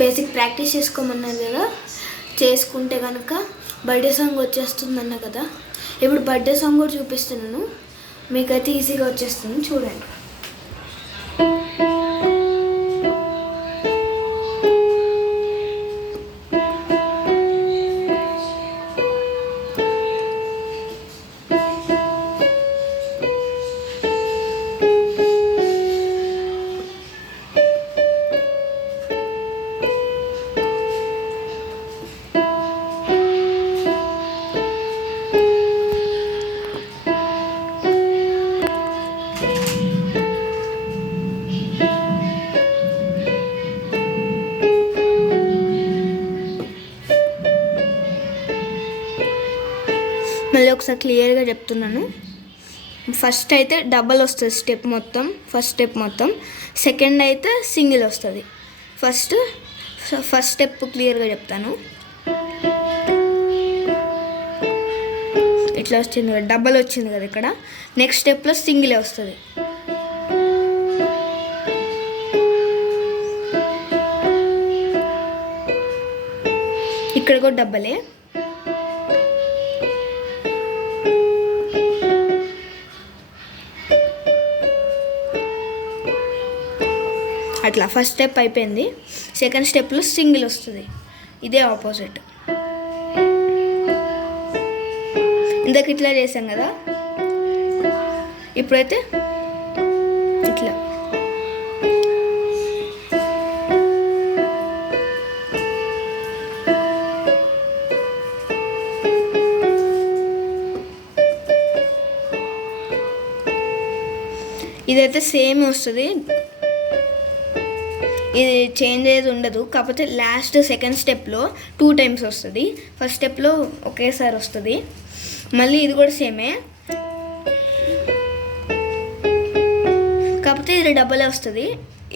Basic practice చేసుకోమన్నారు కదా, చేసుకుంటే కనుక బర్త్డే సాంగ్ వచ్చేస్తుందన్న కదా. ఇప్పుడు బర్త్డే సాంగ్ కూడా చూపిస్తున్నాను, మీకైతే ఈజీగా వచ్చేస్తుంది చూడండి. మళ్ళీ ఒకసారి క్లియర్గా చెప్తున్నాను. ఫస్ట్ అయితే డబల్ వస్తుంది స్టెప్ మొత్తం, ఫస్ట్ స్టెప్ మొత్తం. సెకండ్ అయితే సింగిల్ వస్తుంది. ఫస్ట్ స్టెప్ క్లియర్గా చెప్తాను. ఇట్లా వచ్చింది కదా, డబల్ వచ్చింది కదా ఇక్కడ. నెక్స్ట్ స్టెప్లో సింగిలే వస్తుంది. ఇక్కడ కూడా డబ్బలే. అట్లా ఫస్ట్ స్టెప్ అయిపోయింది. సెకండ్ స్టెప్లో సింగిల్ వస్తుంది, ఇదే ఆపోజిట్. ఇందాక ఇట్లా చేసాం కదా, ఇప్పుడైతే ఇట్లా. ఇదైతే సేమ్ వస్తుంది, ఇది చేంజ్ అయ్యేది ఉండదు. కాకపోతే లాస్ట్ సెకండ్ స్టెప్లో 2 times వస్తుంది. ఫస్ట్ స్టెప్లో ఒకేసారి వస్తుంది. మళ్ళీ ఇది కూడా సేమే, కాకపోతే ఇది డబల్ వస్తుంది,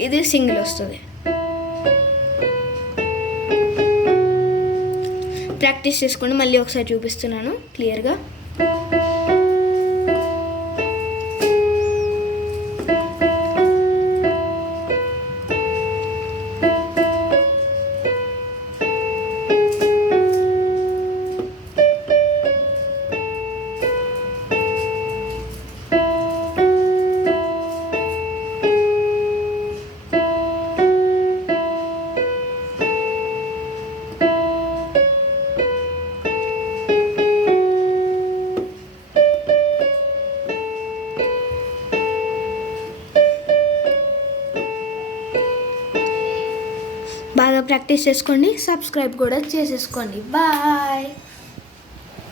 ఇది సింగిల్ వస్తుంది. ప్రాక్టీస్ చేసుకోండి. మళ్ళీ ఒకసారి చూపిస్తున్నాను క్లియర్గా. బాగా ప్రాక్టీస్ చేసుకోండి, సబ్స్క్రైబ్ కూడా చేసేసుకోండి. బాయ్.